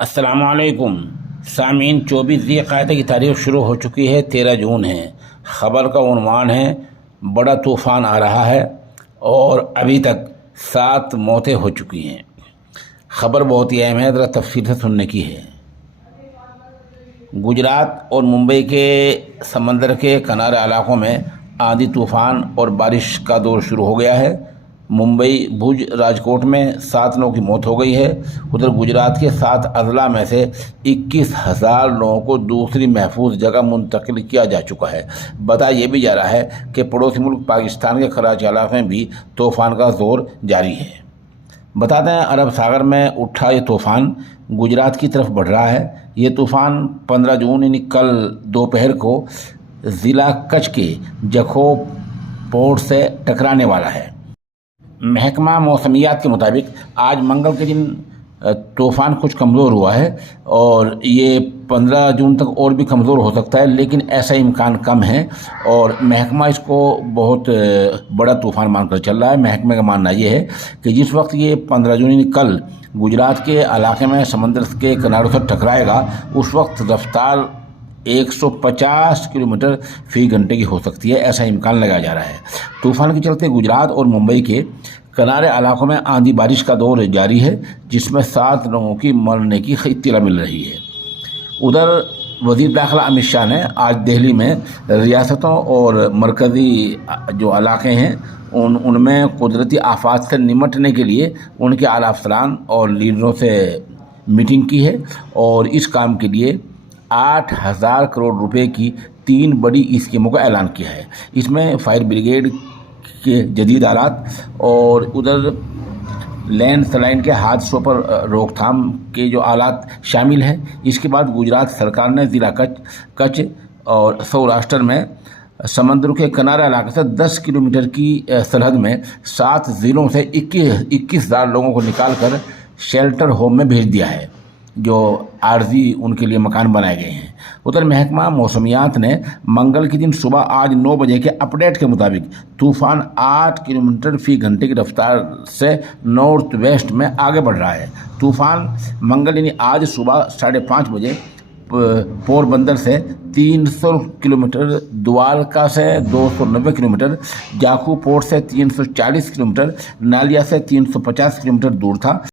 السلام علیکم سامعین، 24 ذی قعدہ کی تاریخ شروع ہو چکی ہے، 13 جون ہے۔ خبر کا عنوان ہے بڑا طوفان آ رہا ہے اور ابھی تک 7 موتیں ہو چکی ہیں۔ خبر بہت ہی اہم ہے، ذرا تفصیل سے سننے کی ہے۔ گجرات اور ممبئی کے سمندر کے کنارے علاقوں میں آندھی طوفان اور بارش کا دور شروع ہو گیا ہے۔ ممبئی، بھوج، راجکوٹ میں 7 لوگوں کی موت ہو گئی ہے۔ ادھر گجرات کے 7 اضلاع میں سے 21,000 لوگوں کو دوسری محفوظ جگہ منتقل کیا جا چکا ہے۔ بتایا یہ بھی جا رہا ہے کہ پڑوسی ملک پاکستان کے کراچی علاقے میں بھی طوفان کا زور جاری ہے۔ بتا دیں، عرب ساگر میں اٹھا یہ طوفان گجرات کی طرف بڑھ رہا ہے۔ یہ طوفان 15 جون یعنی کل دوپہر کو ضلع کچھ کے جکھو پورٹ سے ٹکرانے والا ہے۔ محکمہ موسمیات کے مطابق آج منگل کے دن طوفان کچھ کمزور ہوا ہے اور یہ 15 جون تک اور بھی کمزور ہو سکتا ہے، لیکن ایسا امکان کم ہے اور محکمہ اس کو بہت بڑا طوفان مان کر چل رہا ہے۔ محکمہ کا ماننا یہ ہے کہ جس وقت یہ 15 جون یعنی کل گجرات کے علاقے میں سمندر کے کناروں سے ٹکرائے گا، اس وقت رفتار 150 کلومیٹر فی گھنٹے کی ہو سکتی ہے، ایسا امکان لگایا جا رہا ہے۔ طوفان کے چلتے گجرات اور ممبئی کے کنارے علاقوں میں آندھی بارش کا دور جاری ہے، جس میں 7 لوگوں کی مرنے کی اطلاع مل رہی ہے۔ ادھر وزیر داخلہ امت شاہ نے آج دہلی میں ریاستوں اور مرکزی جو علاقے ہیں ان میں قدرتی آفات سے نمٹنے کے لیے ان کے اعلیٰ افسران اور لیڈروں سے میٹنگ کی ہے اور اس کام کے لیے 8,000 کروڑ روپے کی 3 بڑی اسکیموں کا اعلان کیا ہے۔ اس میں فائر بریگیڈ کے جدید آلات اور ادھر لینڈ سلائڈ کے حادثوں پر روک تھام کے جو آلات شامل ہیں۔ اس کے بعد گجرات سرکار نے ضلع کچھ اور سوراشٹر میں سمندر کے کنارے علاقے سے 10 کلومیٹر کی سرحد میں 7 ضلعوں سے 21,000 لوگوں کو نکال کر شیلٹر ہوم میں بھیج دیا ہے، جو عارضی ان کے لیے مکان بنائے گئے ہیں۔ ادھر محکمہ موسمیات نے منگل کے دن صبح آج 9 بجے کے اپڈیٹ کے مطابق طوفان 8 کلومیٹر فی گھنٹے کی رفتار سے نارتھ ویسٹ میں آگے بڑھ رہا ہے۔ طوفان منگل یعنی آج صبح 5:30 بجے پور بندر سے 300 کلومیٹر، دوارکا سے 290 کلومیٹر، جاکھو پورٹ سے 340 کلومیٹر، نالیا سے 350 کلومیٹر دور تھا۔